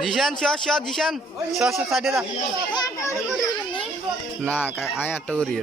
জিশান জিশান সাইডে দা না আয় 8টা করি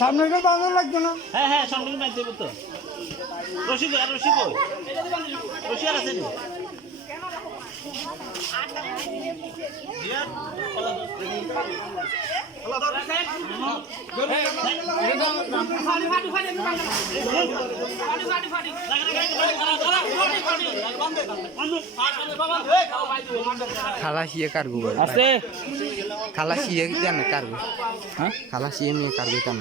সামনে বাঁধা লাগবে না। হ্যাঁ সামনে বাঁধতে দেবো তো। রশি আর আছে খালাসিয়ে কারগো আছে খালাসিয়ে কেন কারগো হ্যাঁ খালাসিয়ে নিয়ে কারগো কেন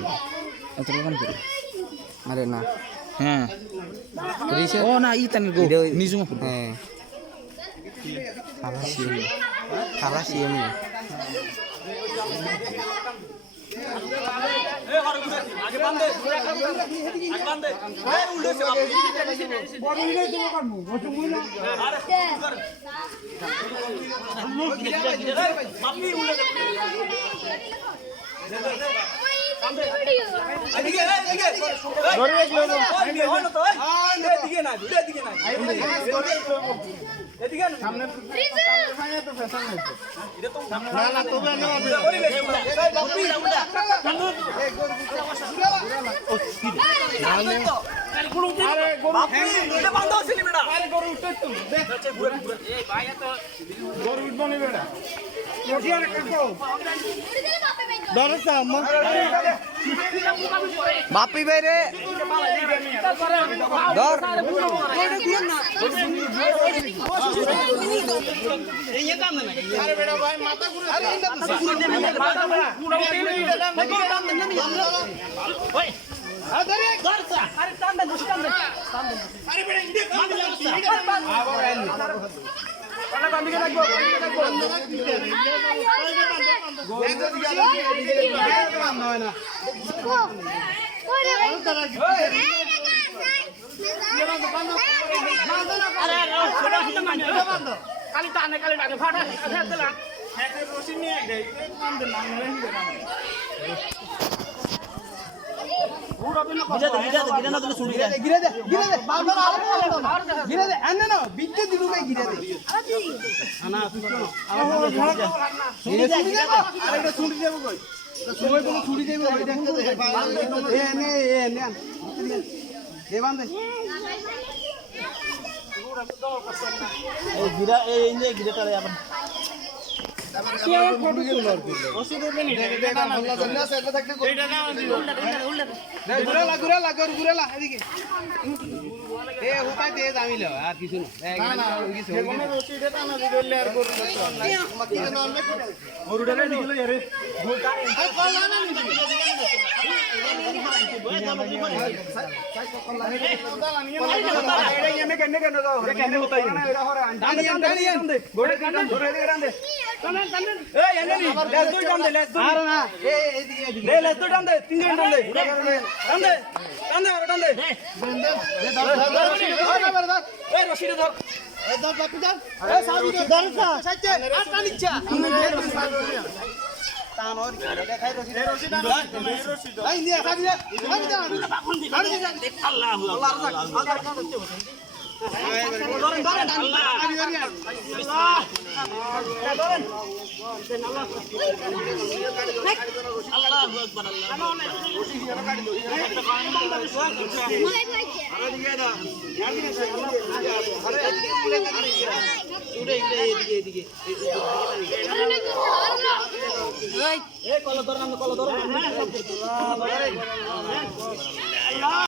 এত রকম করে আরে না হ্যাঁ ও না ইতান গো নিজু হ্যাঁ খালাসিয়ে নিয়ে আগে বাঁধে আগে বাঁধে এই উল্টেছে বড় হইলে তো কাটবো বসে মইলা মাপনি উল্টে এদিকে এদিকে ধরে রাখলো হলো তো এদিকে না এদিকে না এদিকে সামনে সামনে তো ফ্যাশন নাই এটা তো না না তো না ওরে বাপি উল্টা আরে গরু এটা বন্ধ আছে নি বেটা আরে গরু উঠতে তো এই ভাই এত গরু উঠবো নি বেটা মোটিয়ার কাকো দরসা আম্মা বাপি ভাই রে ধর এই কাম না আরে বেটা ভাই মাথা ঘুরে আরে মাথা পুরো ওই আরে দরসা আরে টান দে গুছি টান দে আরে বেটা ইডে কাম দরসা আবার আইন পালা বান্ধি কে লাগবো কালি টানে ফাটা দিলা রশি নিয়ে ঘুরে এ উপায় দিয়ে জামিল আর কিছু না কিছু